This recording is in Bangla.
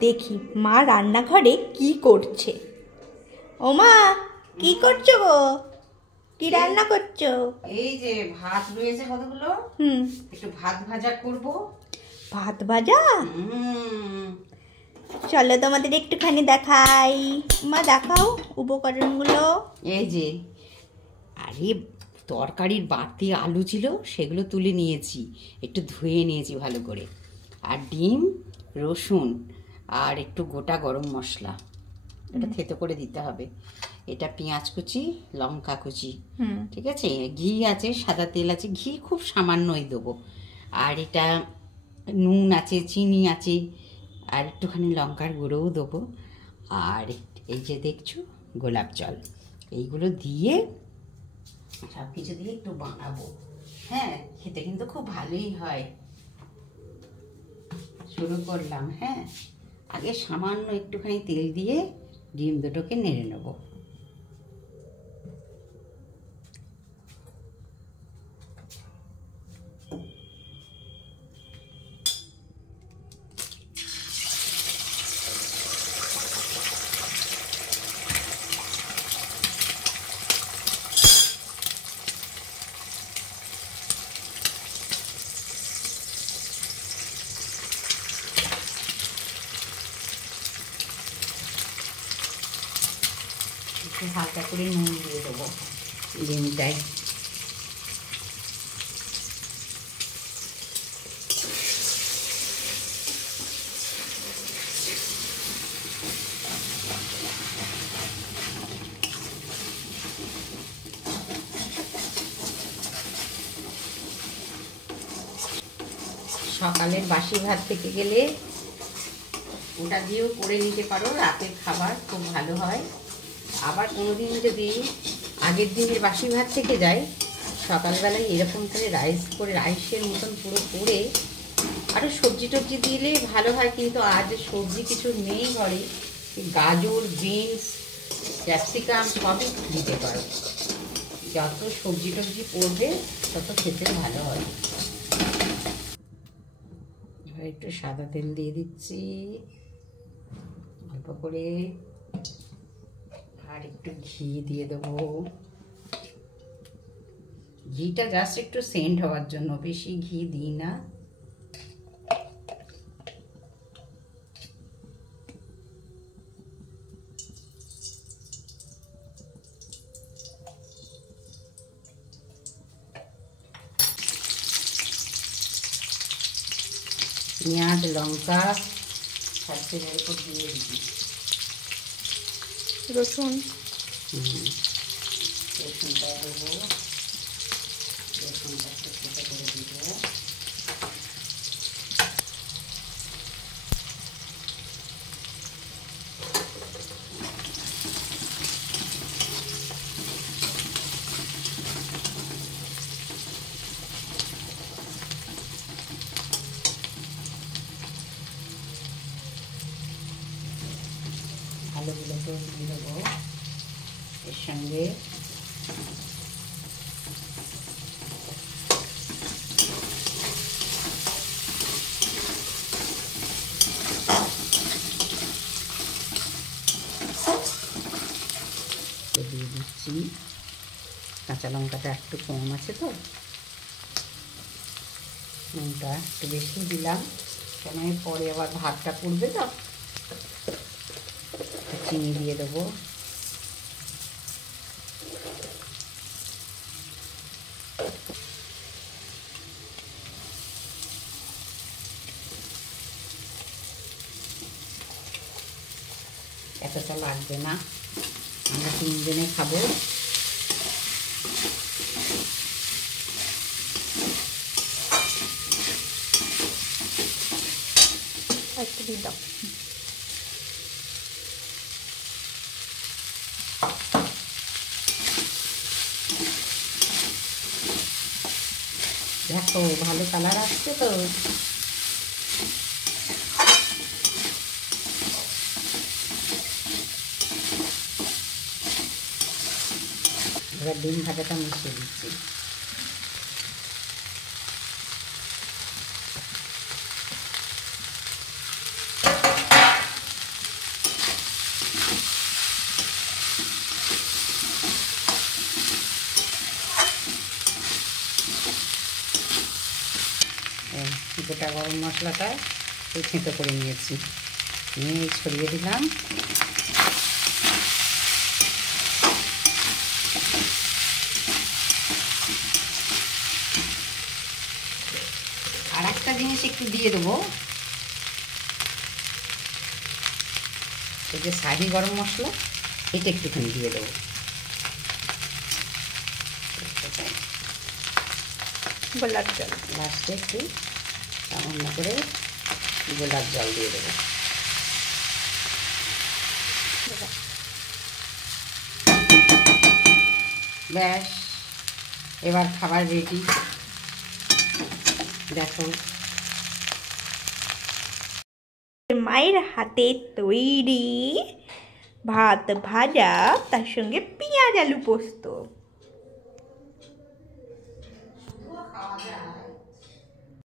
দেখি মা রান্নাঘরে কি করছে। ও মা, কি করছো গো? কি রান্না করছো? এই যে ভাত রয়েছে কতগুলো, একটু ভাত ভাজা করব। ভাত ভাজা? চলো তোমাদের একটুখানি দেখাই। মা দেখাও উপকরণগুলো। এই যে, আরে তরকারির বাড়তি আলু ছিল, সেগুলো তুলে নিয়েছি, একটু ধুয়ে নিয়েছি ভালো করে। আর ডিম, রসুন আর একটু গোটা গরম মশলা, এটা থেতো করে দিতে হবে। এটা পেঁয়াজ কুচি, লঙ্কা কুচি, ঠিক আছে। ঘি আছে, সাদা তেল আছে, ঘি খুব সামান্যই দেবো। আর এটা নুন আছে, চিনি আছে, আর একটুখানি লঙ্কার গুঁড়োও দেবো। আর এই যে দেখছো গোলাপ জল, এইগুলো দিয়ে সব কিছু দিয়ে একটু বানাবো। হ্যাঁ, খেতে কিন্তু খুব ভালোই হয়। শুরু করলাম। হ্যাঁ, আগে সামান্য একটুখানি তেল দিয়ে ডিম দুটোকে নেড়ে নেব। একটু হালকা করে নুন দিয়ে দেবো ডিমটায়। সকালের বাসি ভাত থেকে গেলে ওটা দিয়েও করে নিতে পারো, রাতের খাবার খুব ভালো হয়। আবার কোনোদিন যদি আগের দিনের বাসি ভাত থেকে যায়, সকালবেলায় এরকম করে রাইসের মতন পুরো করে আরও সবজি টবজি দিলে ভালো হয়। কিন্তু আজ সবজি কিছু নেই ঘরে, গাজর, বিনস, ক্যাপসিকাম সবই দিতে পারো। যত সবজি টবজি পড়বে তত খেতে ভালো হয়। এবার একটু সাদা তেল দিয়ে দিচ্ছি অল্প করে, আর একটু ঘি দিয়ে দেবো। ঘিটা জাস্ট একটু সেন্ট হওয়ার জন্য, বেশি ঘি দিই না। পেঁয়াজ, লঙ্কা সবচেয়ে উপর দিয়ে দিচ্ছি, রসুন, রসুনটা দেবো, রসুনটা একটু থেতো করে দিব। আলুগুলোকেও দিয়ে দেবো এর সঙ্গে। দিয়ে দিচ্ছি, কাঁচা লঙ্কাটা একটু কম আছে তো, নুনটা একটু বেশি দিলাম, কেন পরে আবার ভাতটা পুড়বে তো। চিনি দিয়ে দেবো। এতটা লাগবে না, আমরা 3 জনে খাবো। একটু দিয়ে দাও। দেখো ভালো কালার আসছে তো। এবার ডিম ভাজাটা মিশিয়ে দিচ্ছি। গোটা গরম মশলাটা এই থেঁতো করে নিয়েছি, নিয়ে ছড়িয়ে দিলাম। আর একটা জিনিস একটু দিয়ে দেবো, এই যে শাহি গরম মশলা, এটা একটুখানি দিয়ে দেবো। গোলাপ জল লাস্টে একটু সামান্য করে গোলাপ জল দিয়ে দেবো। ব্যাস, এবার খাবার রেডি। দেখো মায়ের হাতে তৈরি ভাত ভাজা, তার সঙ্গে পেঁয়াজ আলু পোস্ত। খাওয়া যায়।